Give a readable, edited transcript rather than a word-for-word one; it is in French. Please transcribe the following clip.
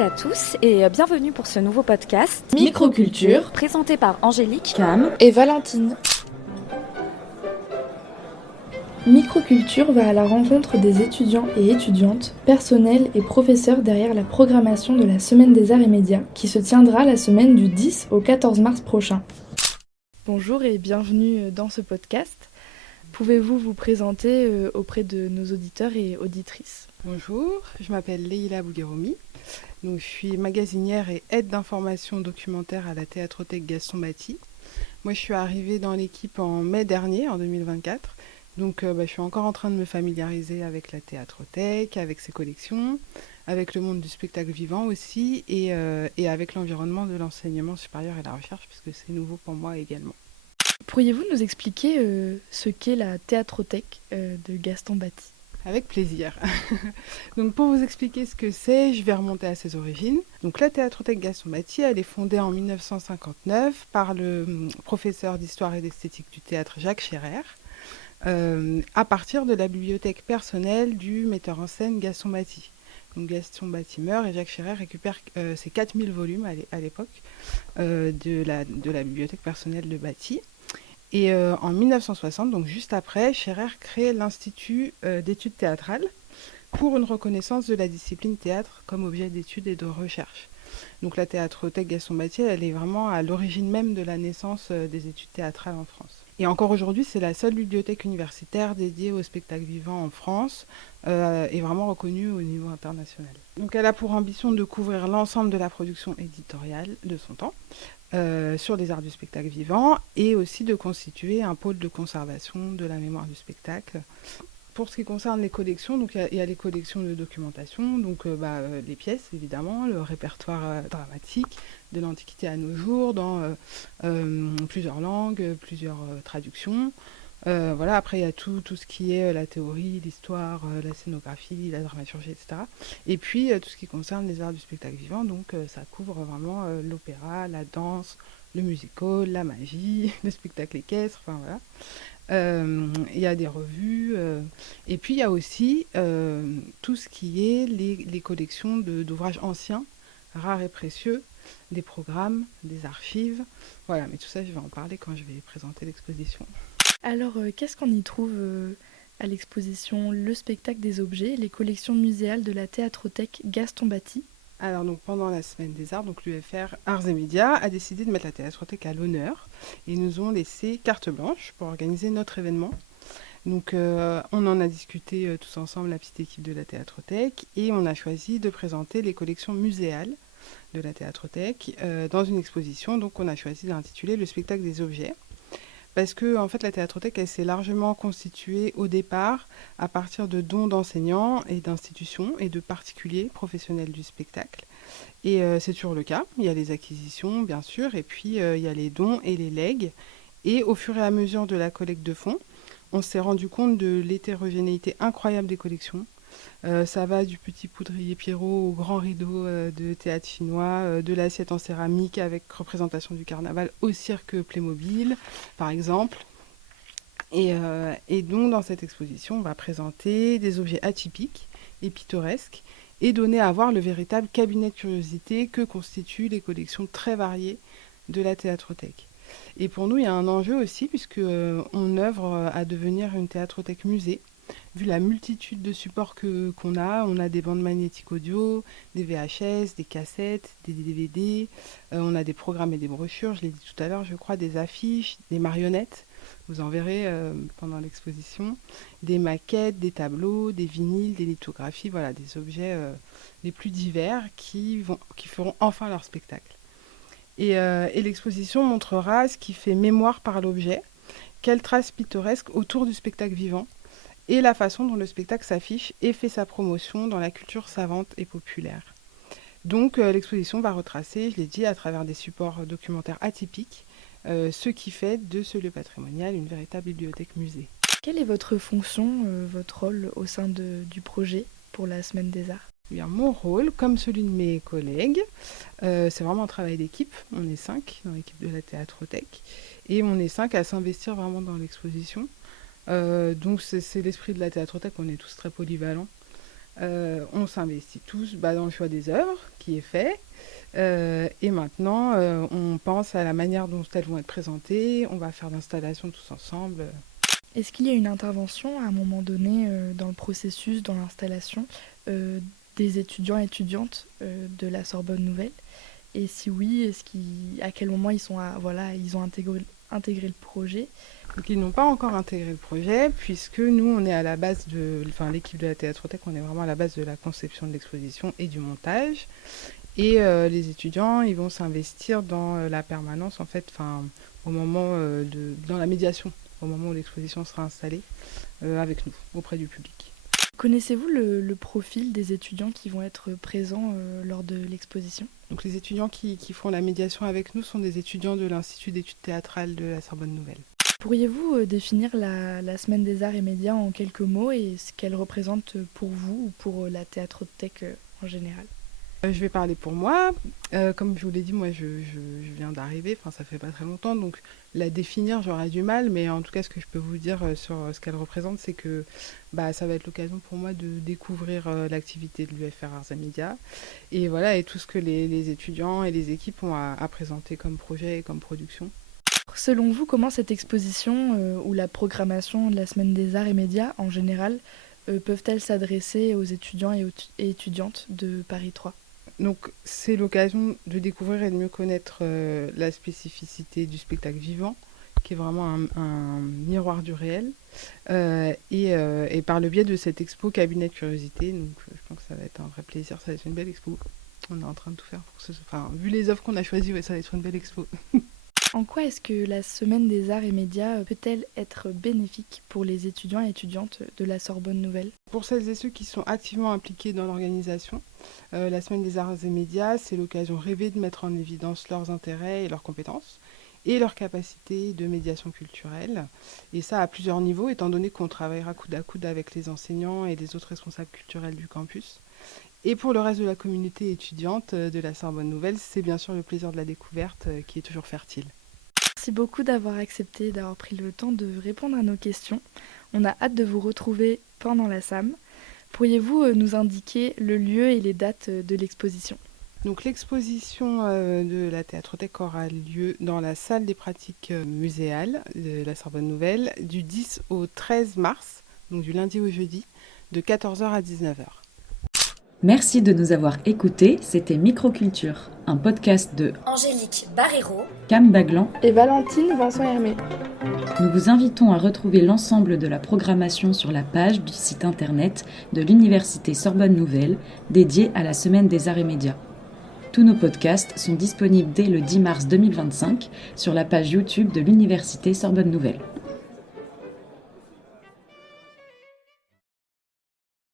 et à tous et bienvenue pour ce nouveau podcast Microculture, présenté par Angélique, Cam et Valentine. Microculture va à la rencontre des étudiants et étudiantes, personnels et professeurs derrière la programmation de la Semaine des Arts et Médias qui se tiendra la semaine du 10 au 14 mars prochain. Bonjour et bienvenue dans ce podcast. Pouvez-vous vous présenter auprès de nos auditeurs et auditrices ? Bonjour, je m'appelle Leïla Bougueroumi. Donc, je suis magasinière et aide d'information documentaire à la Théâtrothèque Gaston Batty. Moi, je suis arrivée dans l'équipe en mai dernier, en 2024. Donc, je suis encore en train de me familiariser avec la Théâtrothèque, avec ses collections, avec le monde du spectacle vivant aussi, et avec l'environnement de l'enseignement supérieur et la recherche, puisque c'est nouveau pour moi également. Pourriez-vous nous expliquer ce qu'est la Théâtrothèque de Gaston Batty ? Avec plaisir. Donc pour vous expliquer ce que c'est, je vais remonter à ses origines. Donc la Théâtrothèque Gaston Batty, elle est fondée en 1959 par le professeur d'histoire et d'esthétique du théâtre Jacques Scherrer, à partir de la bibliothèque personnelle du metteur en scène Gaston Batty. Donc Gaston Batty meurt et Jacques Scherrer récupère ses 4000 volumes à l'époque de la bibliothèque personnelle de Batty. Et en 1960, donc juste après, Scherrer crée l'Institut d'études théâtrales pour une reconnaissance de la discipline théâtre comme objet d'étude et de recherche. Donc la Théâtrothèque Gaston Batty, elle est vraiment à l'origine même de la naissance des études théâtrales en France. Et encore aujourd'hui, c'est la seule bibliothèque universitaire dédiée au spectacle vivant en France et vraiment reconnue au niveau international. Donc elle a pour ambition de couvrir l'ensemble de la production éditoriale de son temps, sur les arts du spectacle vivant et aussi de constituer un pôle de conservation de la mémoire du spectacle. Pour ce qui concerne les collections, donc il y a les collections de documentation, donc les pièces évidemment, le répertoire dramatique de l'Antiquité à nos jours dans plusieurs langues, plusieurs traductions. Après, il y a tout ce qui est la théorie, l'histoire, la scénographie, la dramaturgie, etc. Et puis, tout ce qui concerne les arts du spectacle vivant, donc ça couvre vraiment l'opéra, la danse, le musical, la magie, le spectacle équestre, enfin voilà. Il y a des revues, et puis il y a aussi tout ce qui est les collections d'ouvrages anciens, rares et précieux, des programmes, des archives. Voilà, mais tout ça, je vais en parler quand je vais présenter l'exposition. Alors, qu'est-ce qu'on y trouve à l'exposition Le spectacle des objets, les collections muséales de la Théâtrothèque Gaston Batty ? Alors, donc, pendant la Semaine des Arts, donc, l'UFR Arts et Médias a décidé de mettre la Théâtrothèque à l'honneur et nous ont laissé carte blanche pour organiser notre événement. Donc, on en a discuté tous ensemble, la petite équipe de la Théâtrothèque, et on a choisi de présenter les collections muséales de la Théâtrothèque dans une exposition. Donc, on a choisi d'intituler Le spectacle des objets. Parce que en fait, la Théâtrothèque, elle s'est largement constituée au départ à partir de dons d'enseignants et d'institutions et de particuliers professionnels du spectacle. Et c'est toujours le cas. Il y a les acquisitions, bien sûr, et puis il y a les dons et les legs. Et au fur et à mesure de la collecte de fonds, on s'est rendu compte de l'hétérogénéité incroyable des collections. Ça va du petit poudrier Pierrot au grand rideau de théâtre chinois, de l'assiette en céramique avec représentation du carnaval au cirque Playmobil, par exemple. Et donc, dans cette exposition, on va présenter des objets atypiques et pittoresques et donner à voir le véritable cabinet de curiosité que constituent les collections très variées de la Théâtrothèque. Et pour nous, il y a un enjeu aussi, puisqu'on œuvre à devenir une théâtrothèque musée. Vu la multitude de supports qu'on a, on a des bandes magnétiques audio, des VHS, des cassettes, des DVD, on a des programmes et des brochures, je l'ai dit tout à l'heure, je crois, des affiches, des marionnettes, vous en verrez pendant l'exposition, des maquettes, des tableaux, des vinyles, des lithographies, voilà, des objets les plus divers qui feront enfin leur spectacle. Et l'exposition montrera ce qui fait mémoire par l'objet, quelles traces pittoresques autour du spectacle vivant, et la façon dont le spectacle s'affiche et fait sa promotion dans la culture savante et populaire. Donc l'exposition va retracer, je l'ai dit, à travers des supports documentaires atypiques, ce qui fait de ce lieu patrimonial une véritable bibliothèque-musée. Quelle est votre fonction, votre rôle au sein du projet pour la Semaine des Arts ? Eh bien, mon rôle, comme celui de mes collègues, c'est vraiment un travail d'équipe. On est 5 dans l'équipe de la Théâtrothèque et on est 5 à s'investir vraiment dans l'exposition. Donc c'est l'esprit de la Théâtrothèque, on est tous très polyvalents. On s'investit tous dans le choix des œuvres qui est fait. Et maintenant, on pense à la manière dont elles vont être présentées. On va faire l'installation tous ensemble. Est-ce qu'il y a une intervention à un moment donné dans le processus, dans l'installation des étudiants et étudiantes de la Sorbonne Nouvelle? Et si oui, à quel moment ils ont intégré le projet? Donc ils n'ont pas encore intégré le projet, puisque nous, on est à la base l'équipe de la Théâtrothèque, on est vraiment à la base de la conception de l'exposition et du montage. Et les étudiants, ils vont s'investir dans la permanence, en fait, au moment dans la médiation, au moment où l'exposition sera installée avec nous, auprès du public. Connaissez-vous le profil des étudiants qui vont être présents lors de l'exposition? Donc les étudiants qui font la médiation avec nous sont des étudiants de l'Institut d'études théâtrales de la Sorbonne Nouvelle. Pourriez-vous définir la Semaine des Arts et Médias en quelques mots et ce qu'elle représente pour vous ou pour la Théâtrothèque en général? Je vais parler pour moi. Comme je vous l'ai dit, moi je viens d'arriver, ça fait pas très longtemps, donc la définir j'aurais du mal, mais en tout cas ce que je peux vous dire sur ce qu'elle représente, c'est que ça va être l'occasion pour moi de découvrir l'activité de l'UFR Arts et Médias et voilà, et tout ce que les étudiants et les équipes ont à présenter comme projet et comme production. Selon vous, comment cette exposition ou la programmation de la Semaine des Arts et Médias en général peuvent-elles s'adresser aux étudiants et étudiantes de Paris 3? Donc c'est l'occasion de découvrir et de mieux connaître la spécificité du spectacle vivant, qui est vraiment un miroir du réel, et par le biais de cette expo Cabinet de Curiosité. Donc je pense que ça va être un vrai plaisir, ça va être une belle expo. On est en train de tout faire pour que vu les œuvres qu'on a choisies, ça va être une belle expo. En quoi est-ce que la Semaine des Arts et Médias peut-elle être bénéfique pour les étudiants et étudiantes de la Sorbonne Nouvelle? Pour celles et ceux qui sont activement impliqués dans l'organisation, la Semaine des Arts et Médias, c'est l'occasion rêvée de mettre en évidence leurs intérêts et leurs compétences et leurs capacités de médiation culturelle. Et ça à plusieurs niveaux, étant donné qu'on travaillera coude à coude avec les enseignants et les autres responsables culturels du campus. Et pour le reste de la communauté étudiante de la Sorbonne Nouvelle, c'est bien sûr le plaisir de la découverte qui est toujours fertile. Merci beaucoup d'avoir accepté, d'avoir pris le temps de répondre à nos questions. On a hâte de vous retrouver pendant la SAM. Pourriez-vous nous indiquer le lieu et les dates de l'exposition? Donc l'exposition de la Théâtrothèque aura lieu dans la salle des pratiques muséales de la Sorbonne Nouvelle du 10 au 13 mars, donc du lundi au jeudi, de 14h à 19h. Merci de nous avoir écoutés, c'était Microculture, un podcast de Angélique Barreiro, Cam Baglan et Valentine Vincent-Hermé. Nous vous invitons à retrouver l'ensemble de la programmation sur la page du site internet de l'Université Sorbonne Nouvelle dédiée à la Semaine des Arts et Médias. Tous nos podcasts sont disponibles dès le 10 mars 2025 sur la page YouTube de l'Université Sorbonne Nouvelle.